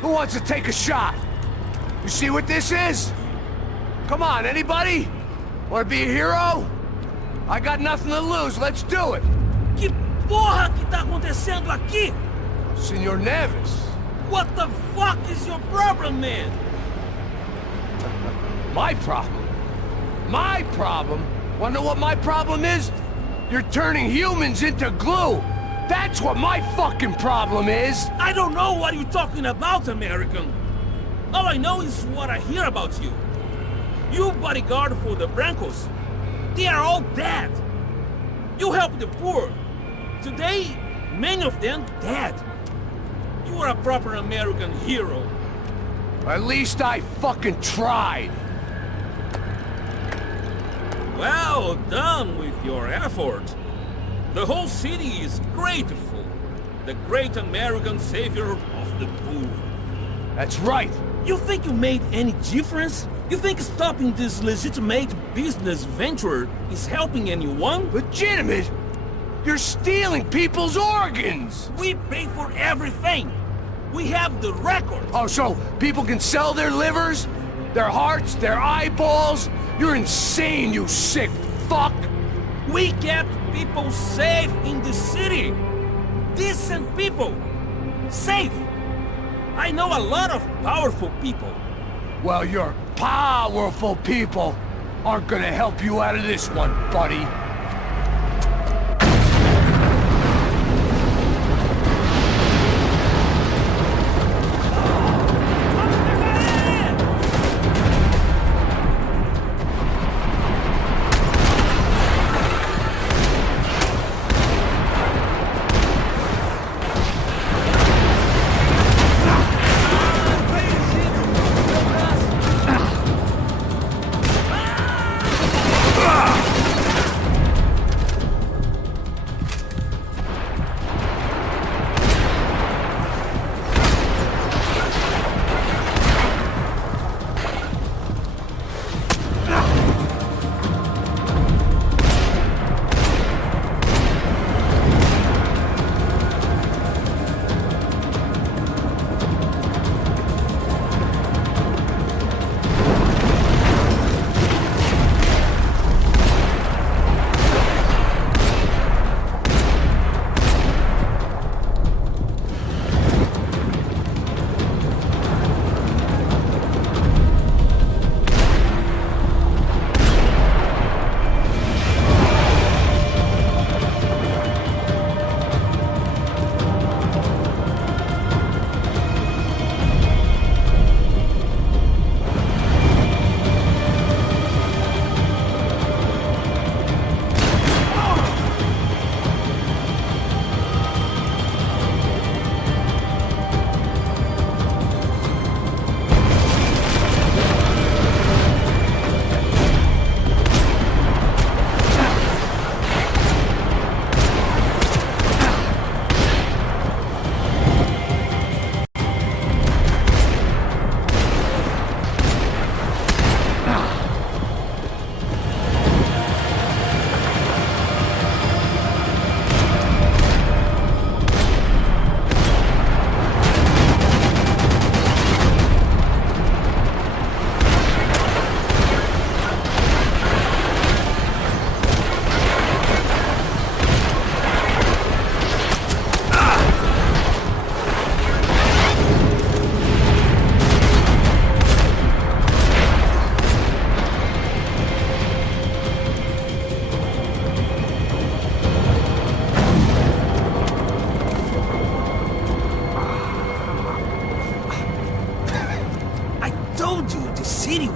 Who wants to take a shot? You see what this is? Come on, anybody? Want to be a hero? I got nothing to lose, let's do it! Que porra que tá acontecendo aqui? Senor Neves. What the fuck is your problem, man? My problem? My problem? Wanna know what my problem is? You're turning humans into glue! That's what my fucking problem is! I don't know what you're talking about, American. All I know is what I hear about you. You bodyguard for the Brancos. They are all dead. You help the poor. Today, many of them dead. You are a proper American hero. At least I fucking tried. Well done with your effort. The whole city is grateful. The great American savior of the poor. That's right. You think you made any difference? You think stopping this legitimate business venture is helping anyone? Legitimate? You're stealing people's organs! We pay for everything. We have the record. Oh, so people can sell their livers? Their hearts? Their eyeballs? You're insane, you sick fuck! We kept people safe in the city. Decent people. Safe. I know a lot of powerful people. Well, your powerful people aren't gonna help you out of this one, buddy.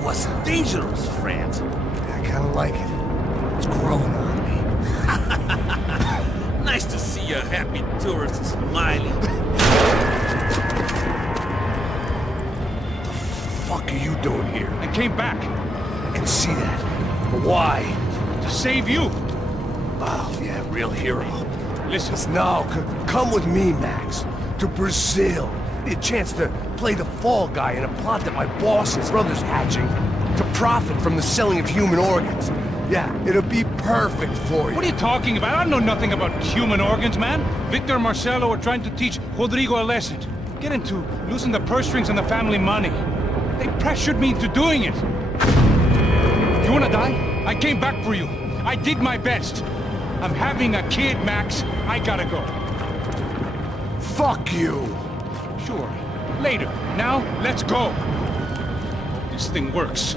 was dangerous, friend. I kinda like it. It's growing on me. Nice to see a happy tourist smiling. The fuck are you doing here? I came back I can see that. But why? to save you. Oh, yeah, real hero. Listen, No, come with me, Max. To Brazil. A chance to play the fall guy in a plot that my boss and brother's hatching to profit from the selling of human organs. Yeah, it'll be perfect for you. What are you talking about? I know nothing about human organs, man. Victor and Marcelo are trying to teach Rodrigo a lesson. Get into losing the purse strings and the family money. They pressured me into doing it. You wanna die? I came back for you. I did my best. I'm having a kid, Max. I gotta go. Fuck you! Sure. Later. Now, let's go. Hope this thing works.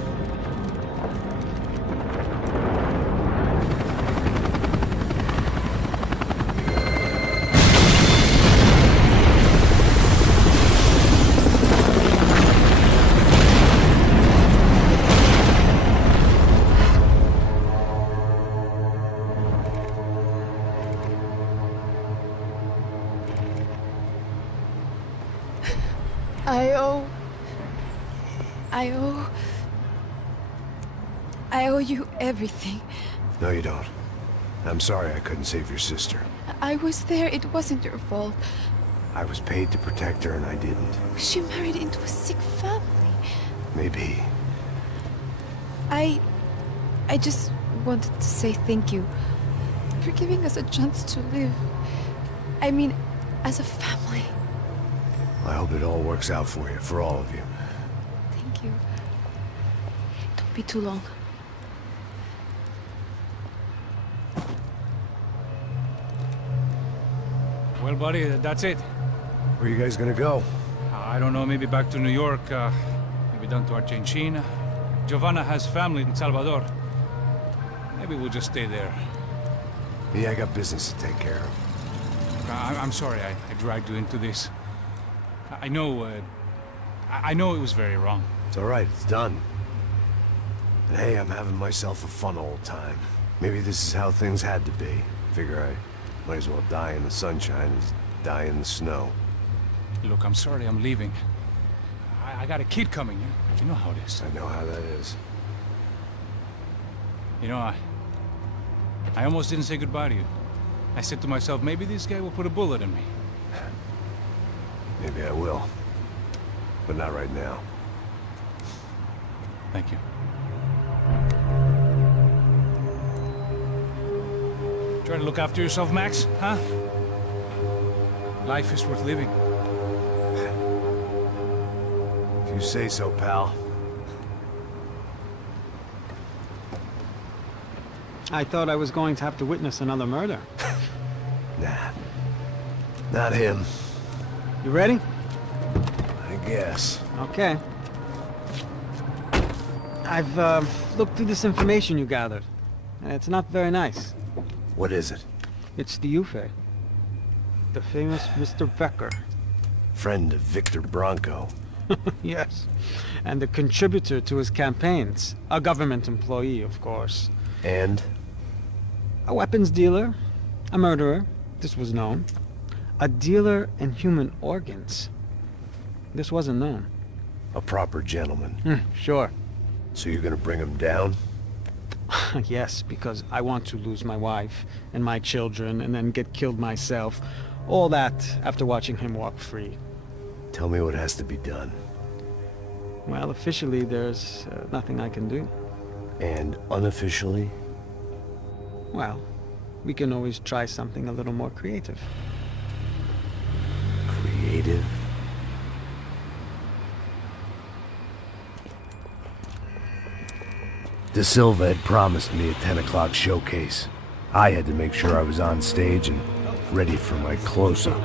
I owe you everything. No, you don't. I'm sorry I couldn't save your sister. I was there. It wasn't your fault. I was paid to protect her and I didn't. She married into a sick family. Maybe. I just wanted to say thank you for giving us a chance to live. I mean, as a family. I hope it all works out for you, for all of you. Thank you. Don't be too long. Well, buddy, that's it. Where are you guys gonna go? I don't know, maybe back to New York, maybe down to Argentina. Giovanna has family in Salvador. Maybe we'll just stay there. Yeah, I got business to take care of. I'm sorry I dragged you into this. I know it was very wrong. It's all right, it's done. And hey, I'm having myself a fun old time. Maybe this is how things had to be. Figure I might as well die in the sunshine as die in the snow. Look, I'm sorry I'm leaving. I got a kid coming, you know how it is. I know how that is. You know, I almost didn't say goodbye to you. I said to myself, maybe this guy will put a bullet in me. Maybe I will. But not right now. Thank you. Try to look after yourself, Max, huh? Life is worth living. If you say so, pal. I thought I was going to have to witness another murder. Nah. Not him. You ready? I guess. Okay. I've looked through this information you gathered, and it's not very nice. What is it? It's the Ufe. The famous Mr. Becker. Friend of Victor Bronco. Yes. And a contributor to his campaigns. A government employee, of course. And? A weapons dealer. A murderer. This was known. A dealer in human organs. This wasn't known. A proper gentleman. Sure. So you're gonna bring him down? Yes, because I want to lose my wife and my children and then get killed myself. All that after watching him walk free. Tell me what has to be done. Well, officially there's nothing I can do. And unofficially? Well, we can always try something a little more creative. Creative? De Silva had promised me a 10 o'clock showcase. I had to make sure I was on stage and ready for my close-up.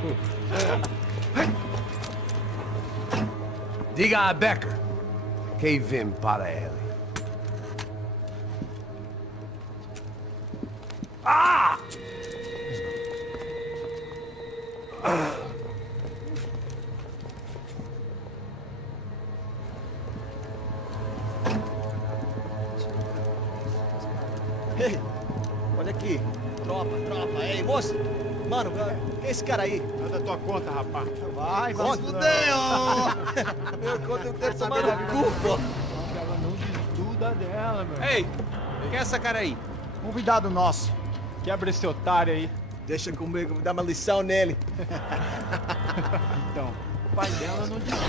Diga a Becker. Que vim para ele. Ah! Ei, olha aqui. Tropa. Ei, moço. Mano, quem é esse cara aí? Nada tua conta, rapaz. Vai se fuder, ó. Meu conta eu quero tomar no cu, pô. Ela não destuda dela, meu. Ei, quem é essa cara aí? Convidado nosso. Quebra esse otário aí. Deixa comigo, vou dar uma lição nele. Então, o pai dela não desiste.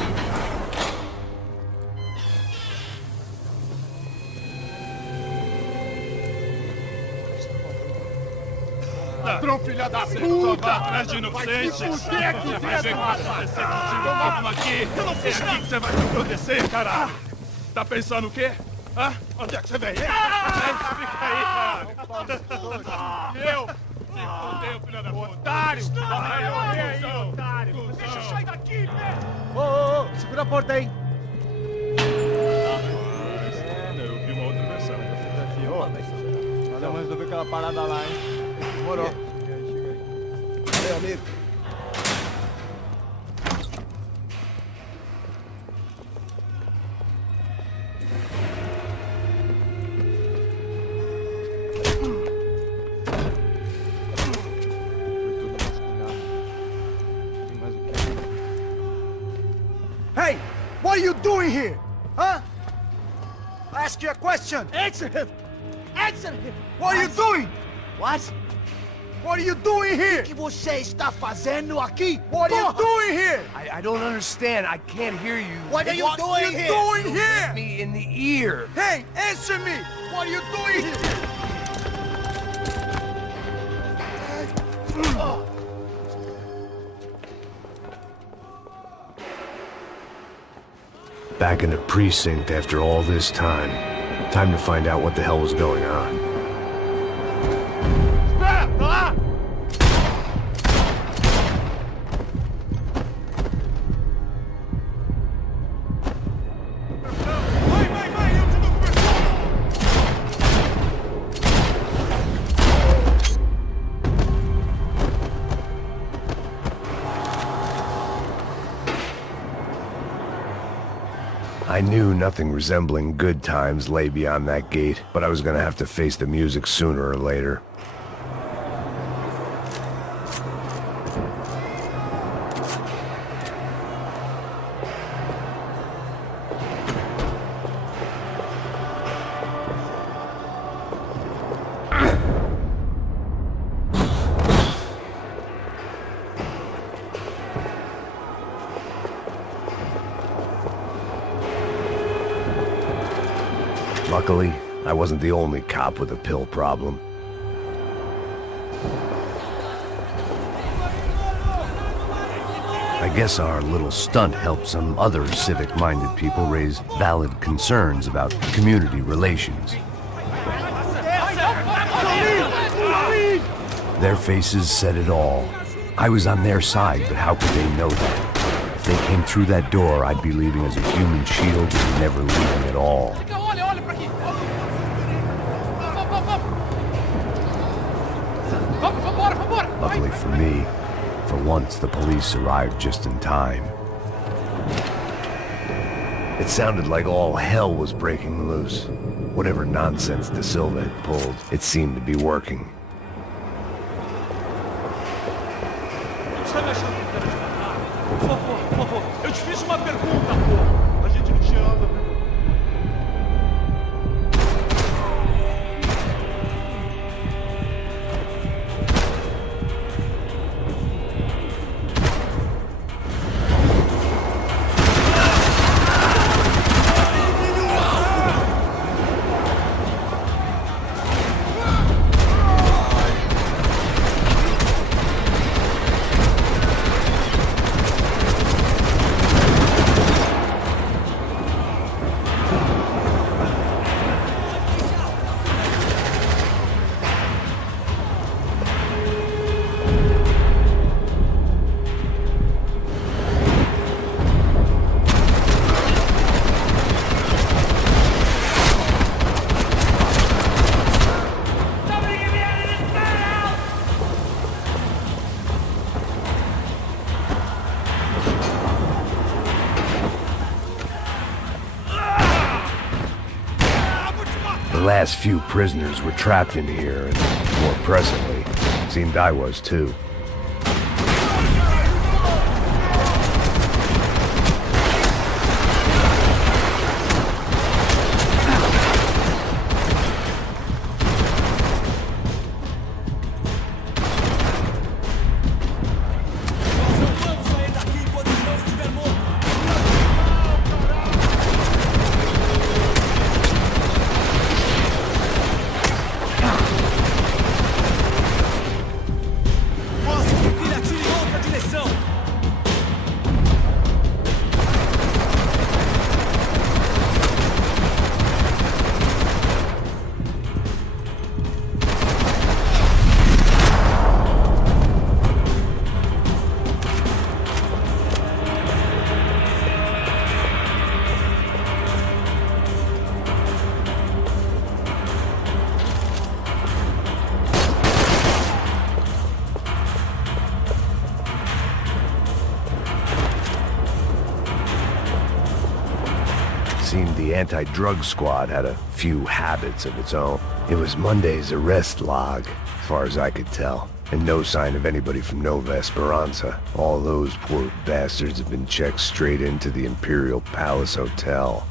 Ladrão, filha da puta! Atrás de inocentes! Vai ver o que vai acontecer contigo aqui! Eu não fiz nada! O que você vai me acontecer, caralho? Tá pensando o quê? Hã? Onde é que você vem? Fica aí, caralho! Eu? Se fodeu, filha da puta! Otário! Vai, otário! Deixa eu sair daqui, velho! Ô, segura a porta aí. Eu vi uma outra versão. Vamos resolver aquela parada lá, hein? Demorou. Chega aí. Meu amigo. Hey, what are you doing here? Huh? I ask you a question. Answer him. Answer him. What are you doing? What? What are you doing here? O que você está fazendo aqui? What are you doing here? I don't understand. I can't hear you. What are you doing here? Hit me in the ear. Hey, answer me. What are you doing here? Back in the precinct after all this time. Time to find out what the hell was going on. I knew nothing resembling good times lay beyond that gate, but I was gonna have to face the music sooner or later. Luckily, I wasn't the only cop with a pill problem. I guess our little stunt helped some other civic-minded people raise valid concerns about community relations. Their faces said it all. I was on their side, but how could they know that? If they came through that door, I'd be leaving as a human shield and never leaving at all. Luckily for me, for once the police arrived just in time. It sounded like all hell was breaking loose. Whatever nonsense De Silva had pulled, it seemed to be working. Eu te fiz uma pergunta, pô. A gente não te anda. The last few prisoners were trapped in here, and more presently, seemed I was too. seemed the anti-drug squad had a few habits of its own. It was Monday's arrest log, as far as I could tell, and no sign of anybody from Nova Esperanza. All those poor bastards have been checked straight into the Imperial Palace Hotel.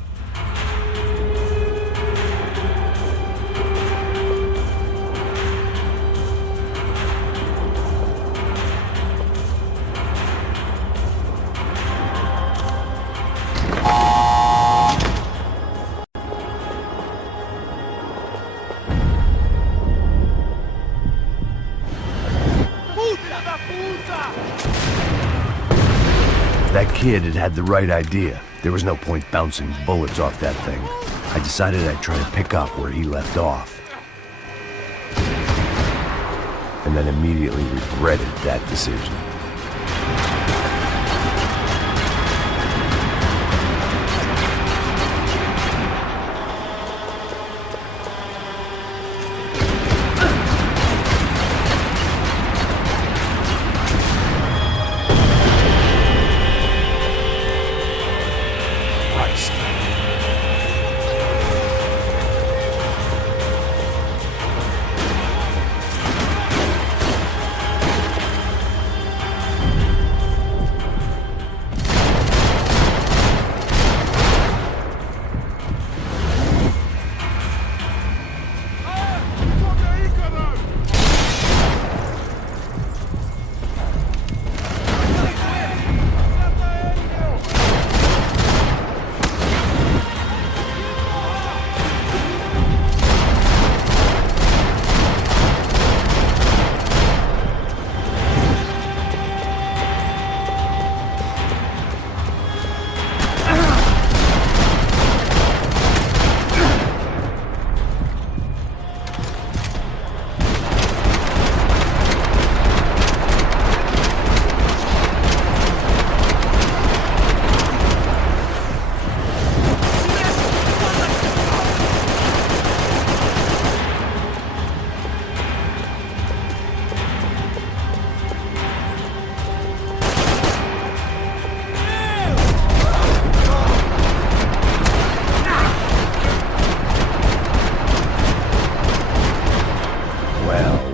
That kid had the right idea. There was no point bouncing bullets off that thing. I decided I'd try to pick up where he left off. And then immediately regretted that decision.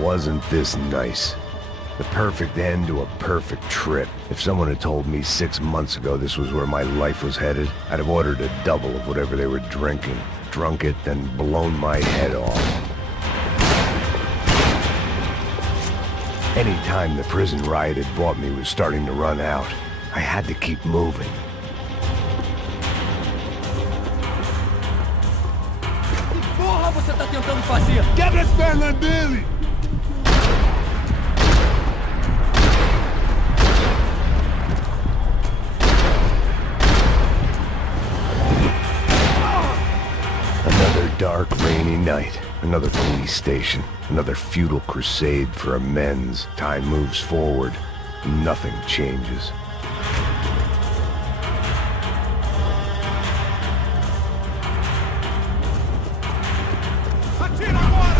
Wasn't this nice? The perfect end to a perfect trip. If someone had told me 6 months ago this was where my life was headed, I'd have ordered a double of whatever they were drinking, drunk it, then blown my head off. Any time the prison riot had bought me was starting to run out. I had to keep moving. Que porra você tá tentando fazer? Quebra as pernas dele! Another dark, rainy night. Another police station. Another futile crusade for amends. Time moves forward. Nothing changes. Atira agora!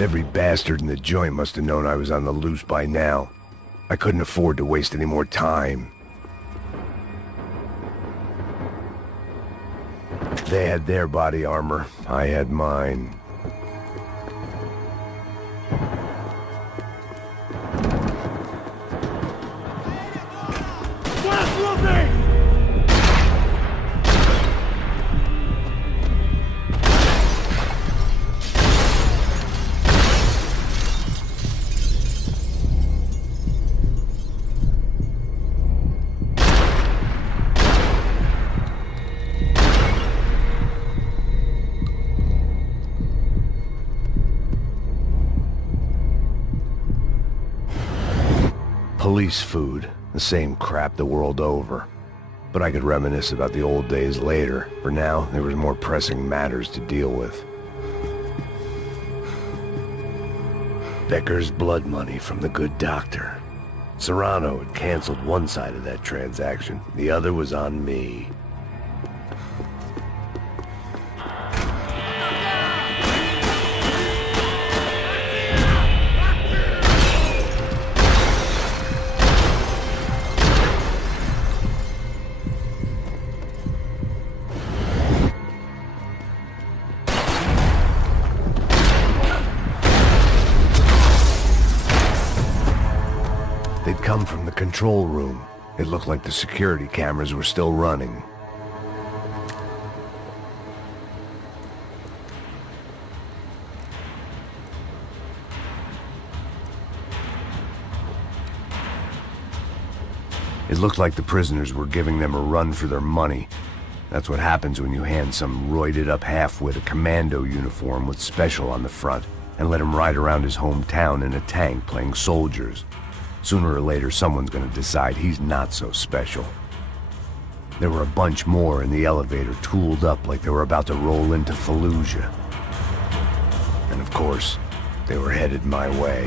Every bastard in the joint must have known I was on the loose by now. I couldn't afford to waste any more time. They had their body armor. I had mine. police food, the same crap the world over. But I could reminisce about the old days later. For now, there was more pressing matters to deal with. Becker's blood money from the good doctor. Serrano had canceled one side of that transaction. The other was on me. They'd come from the control room. It looked like the security cameras were still running. It looked like the prisoners were giving them a run for their money. That's what happens when you hand some roided-up halfwit a commando uniform with special on the front and let him ride around his hometown in a tank playing soldiers. Sooner or later, someone's gonna decide he's not so special. There were a bunch more in the elevator, tooled up like they were about to roll into Fallujah. And of course, they were headed my way.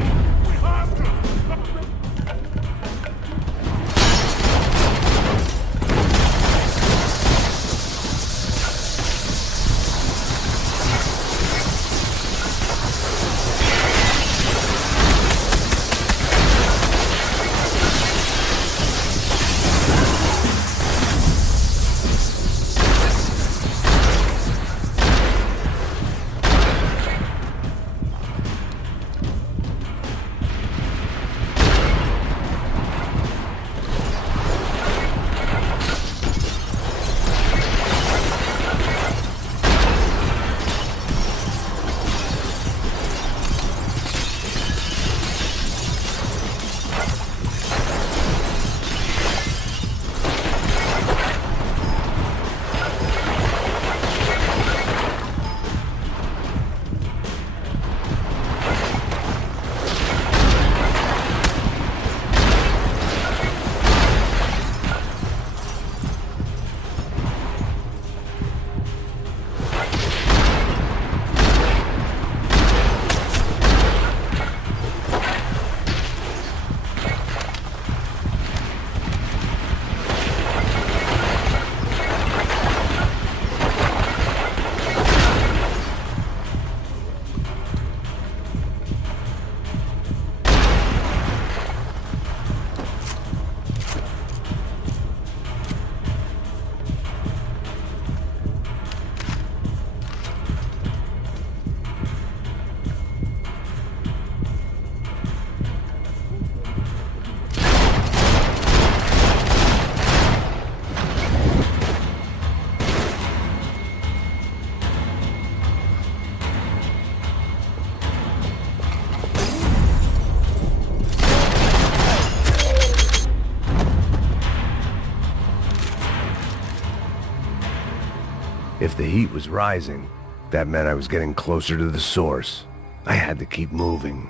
If the heat was rising, that meant I was getting closer to the source. I had to keep moving.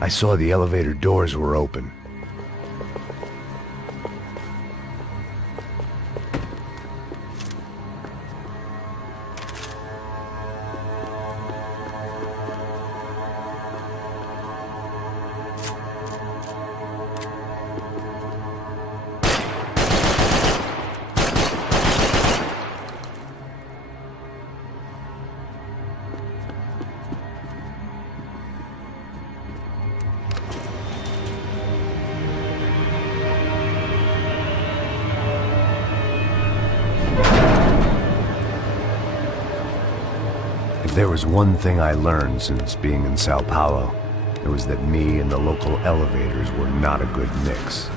I saw the elevator doors were open. If there was one thing I learned since being in Sao Paulo, it was that me and the local elevators were not a good mix.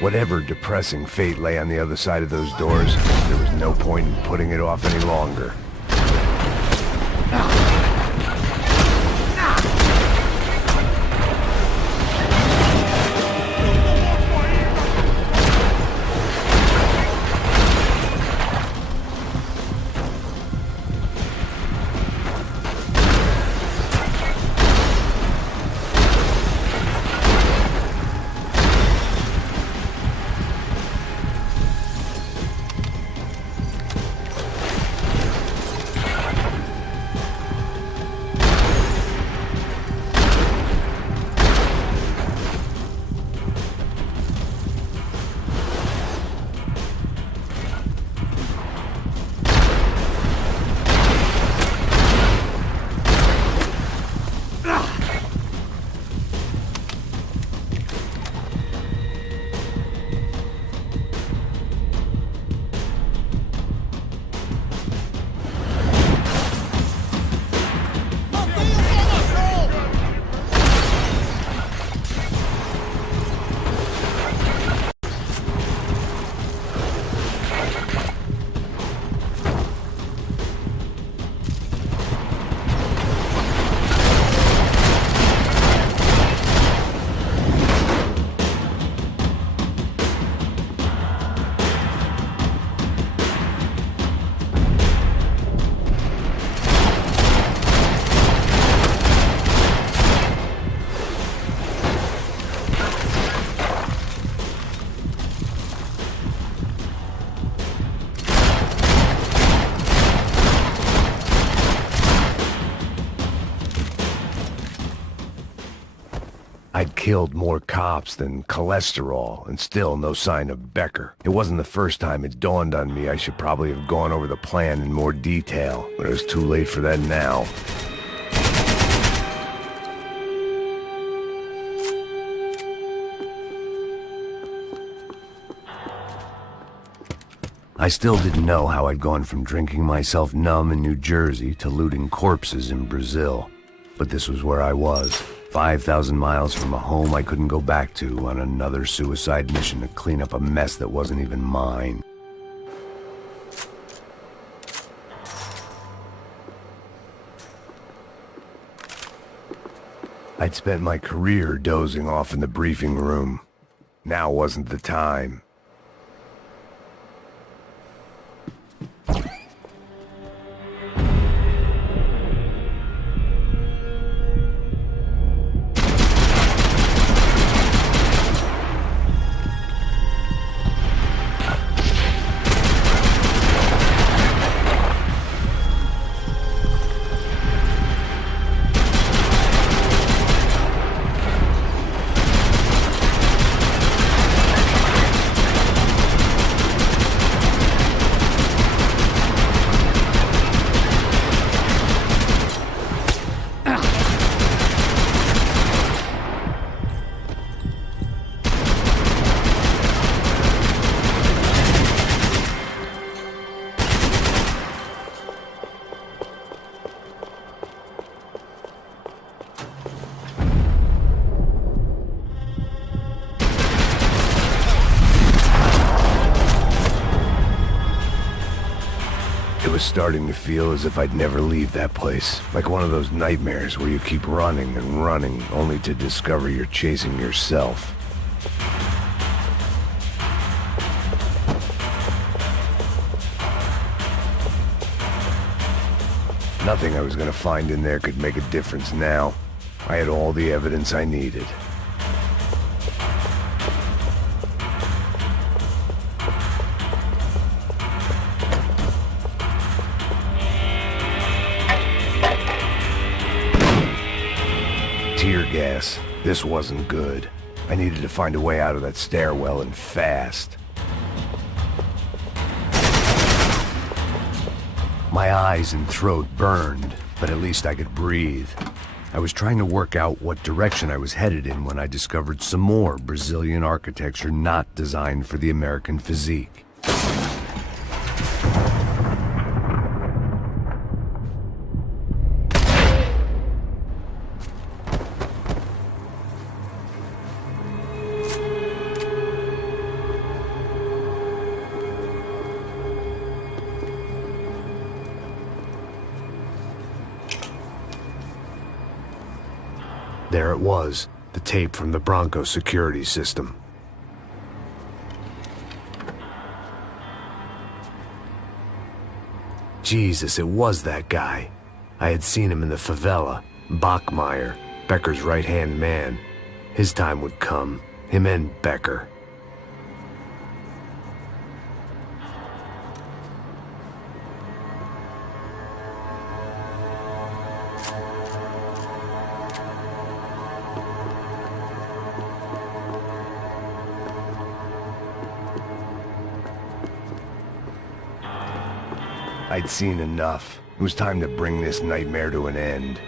Whatever depressing fate lay on the other side of those doors, there was no point in putting it off any longer. I'd killed more cops than cholesterol, and still no sign of Becker. It wasn't the first time it dawned on me I should probably have gone over the plan in more detail, but it was too late for that now. I still didn't know how I'd gone from drinking myself numb in New Jersey to looting corpses in Brazil. But this was where I was, 5,000 miles from a home I couldn't go back to, on another suicide mission to clean up a mess that wasn't even mine. I'd spent my career dozing off in the briefing room. Now wasn't the time. It was starting to feel as if I'd never leave that place. Like one of those nightmares where you keep running and running, only to discover you're chasing yourself. Nothing I was gonna find in there could make a difference now. I had all the evidence I needed. Tear gas. This wasn't good. I needed to find a way out of that stairwell, and fast. My eyes and throat burned, but at least I could breathe. I was trying to work out what direction I was headed in when I discovered some more Brazilian architecture not designed for the American physique. There it was, the tape from the Bronco security system. Jesus, it was that guy. I had seen him in the favela. Bachmeyer, Becker's right-hand man. His time would come. Him and Becker. I'd seen enough. It was time to bring this nightmare to an end.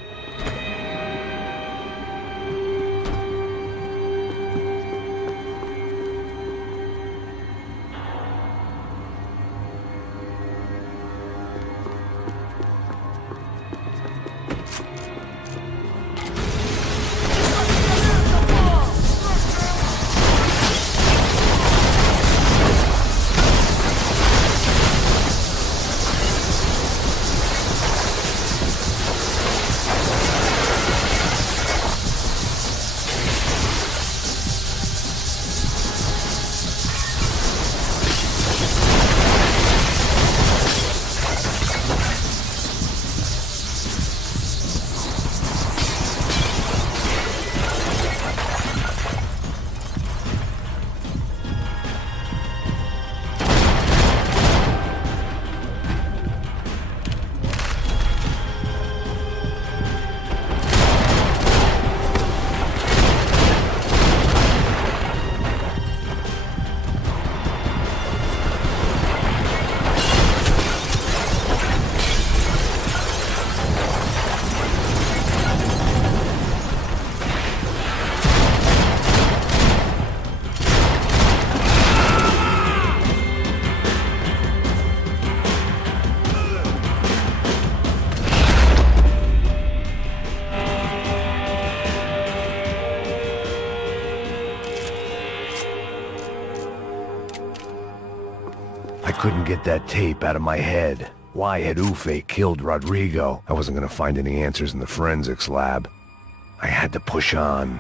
Couldn't get that tape out of my head. Why had Ufe killed Rodrigo? I wasn't gonna find any answers in the forensics lab. I had to push on.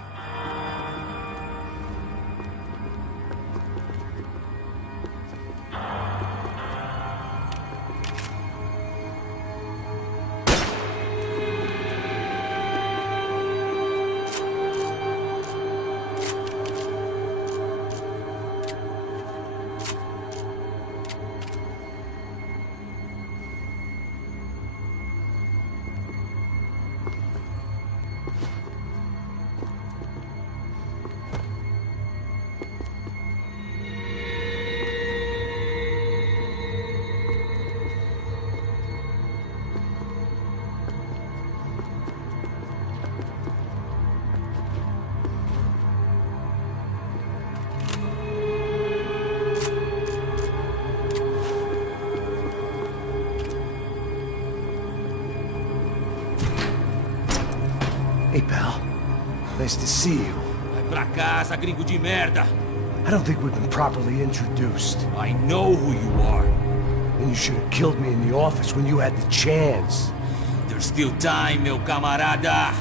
Hey, pal. Nice to see you. Vai pra casa, gringo de merda. I don't think we've been properly introduced. I know who you are. And you should have killed me in the office when you had the chance. There's still time, meu camarada.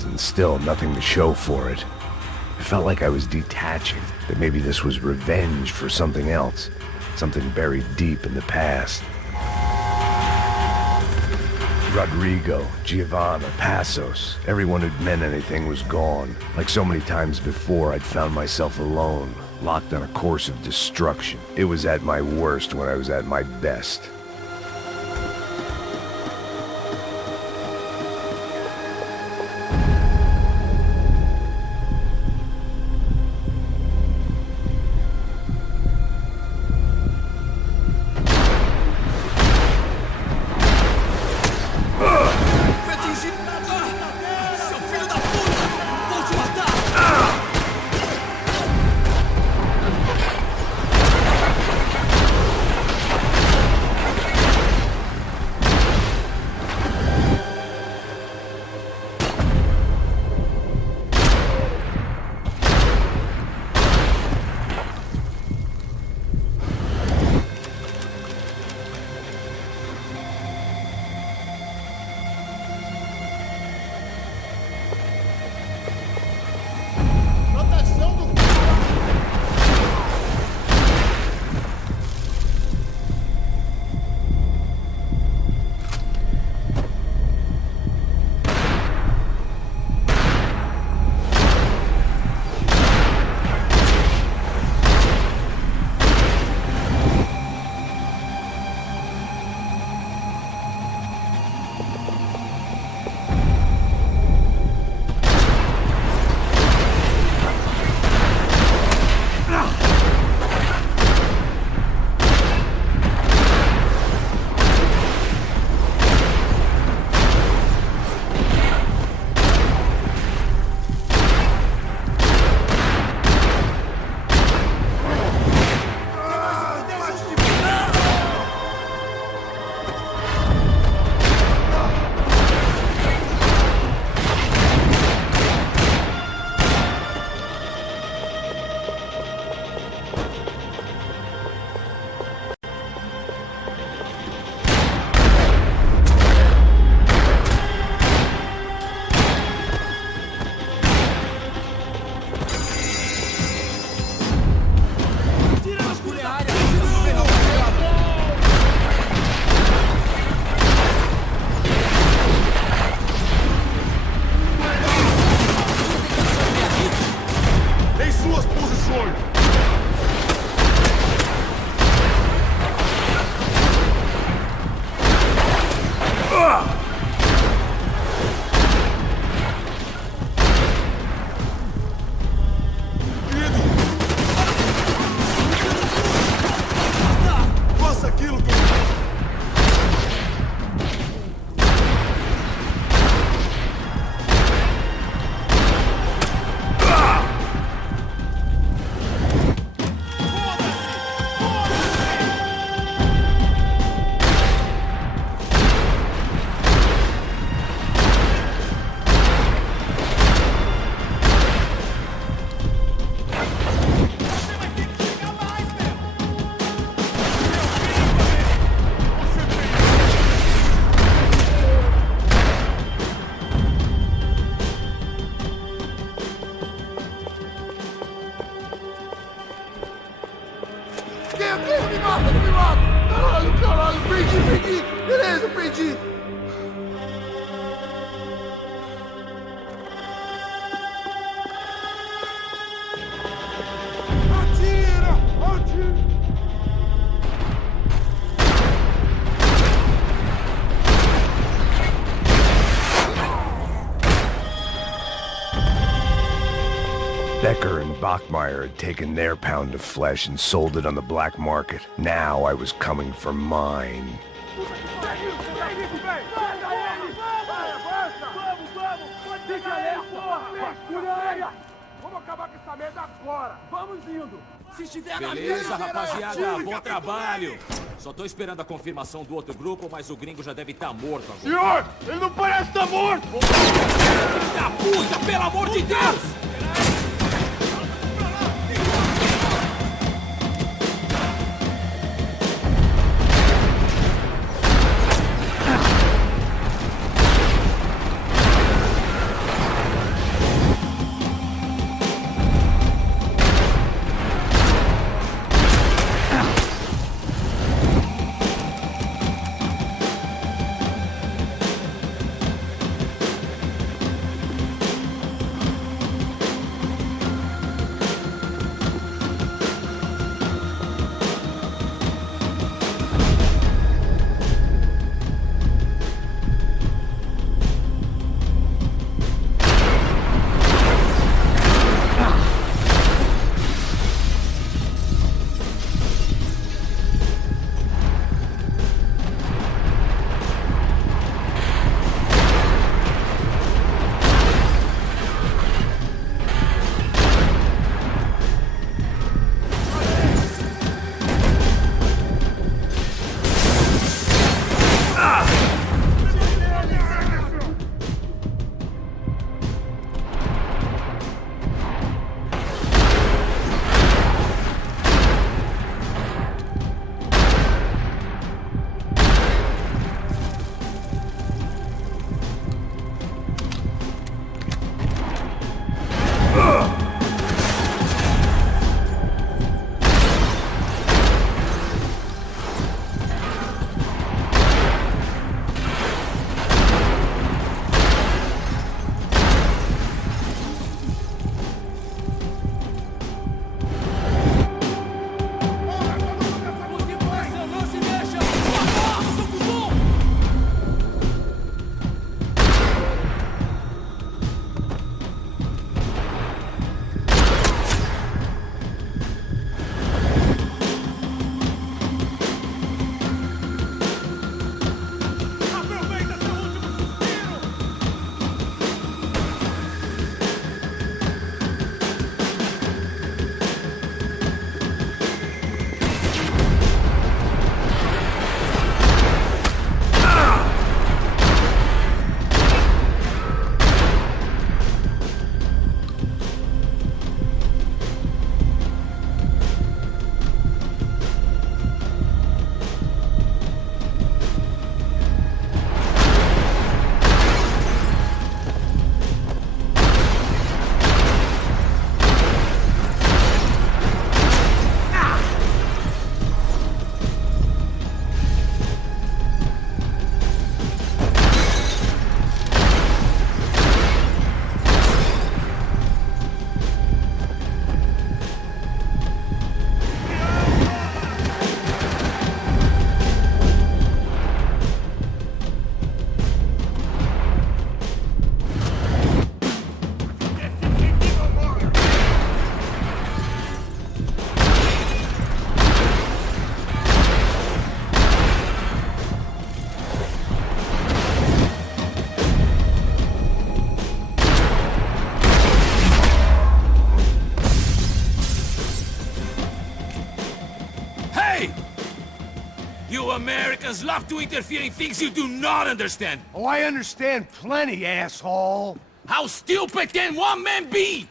days and still nothing to show for it. It felt like I was detaching, that maybe this was revenge for something else, something buried deep in the past. Rodrigo, Giovanna, Passos, everyone who'd meant anything was gone. Like so many times before, I'd found myself alone, locked on a course of destruction. It was at my worst when I was at my best. Becker and Bachmeyer had taken their pound of flesh and sold it on the black market. Now I was coming for mine. Beleza, rapaziada, bom trabalho. Só tô esperando a confirmação do outro grupo, mas o gringo já deve estar morto agora. Senhor, ele não parece estar morto! Filho da puta, pelo amor de Deus! Hey! You Americans love to interfere in things you do not understand. Oh, I understand plenty, asshole. How stupid can one man be?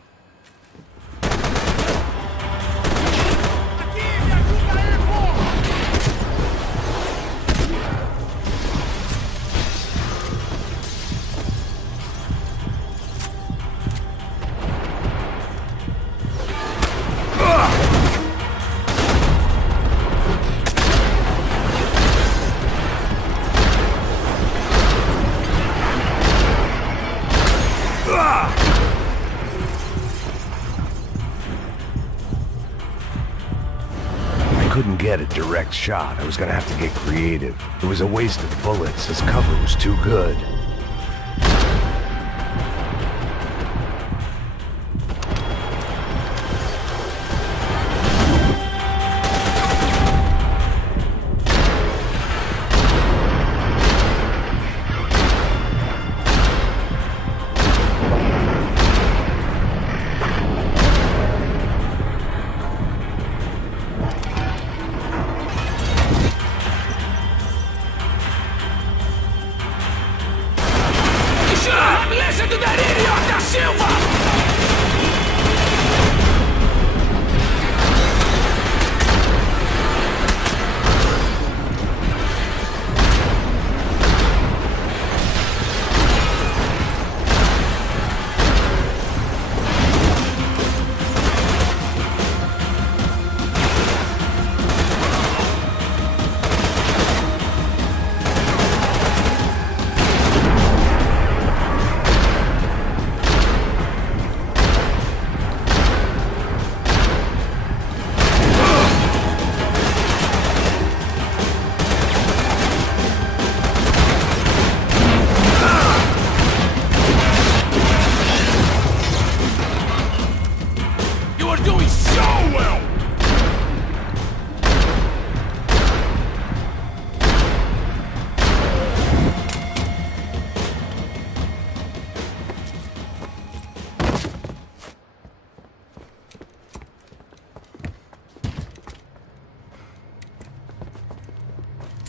Couldn't get a direct shot. I was gonna have to get creative. It was a waste of bullets. His cover was too good. Listen to that idiot, Da Silva!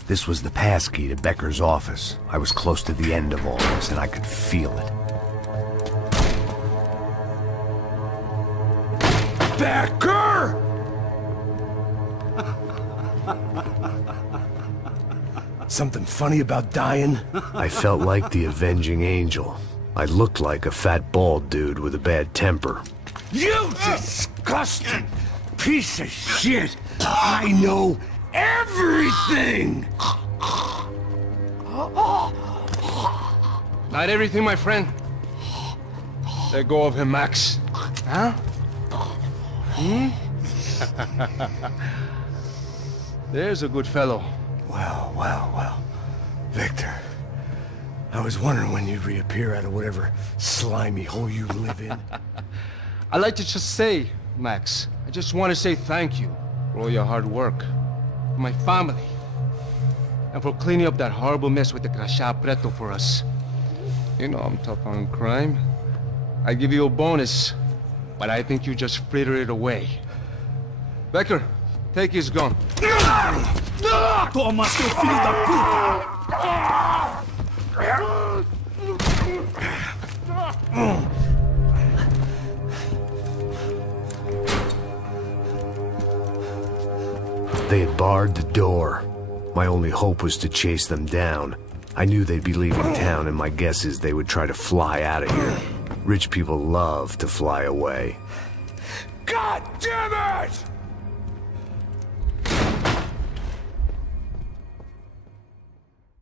This was the passkey to Becker's office. I was close to the end of all this, and I could feel it. Becker! Something funny about dying? I felt like the avenging angel. I looked like a fat bald dude with a bad temper. You disgusting piece of shit! I know everything! Not everything, my friend. Let go of him, Max. Huh? There's a good fellow. Well. Victor, I was wondering when you'd reappear out of whatever slimy hole you live in. I'd like to just say, Max, I just want to say thank you for all your hard work, for my family, and for cleaning up that horrible mess with the Crasha Preto for us. You know I'm tough on crime. I give you a bonus, but I think you just fritter it away. Becker, take his gun. Toma, seu filho da puta! They had barred the door. My only hope was to chase them down. I knew they'd be leaving town, and my guess is they would try to fly out of here. Rich people love to fly away. God damn it!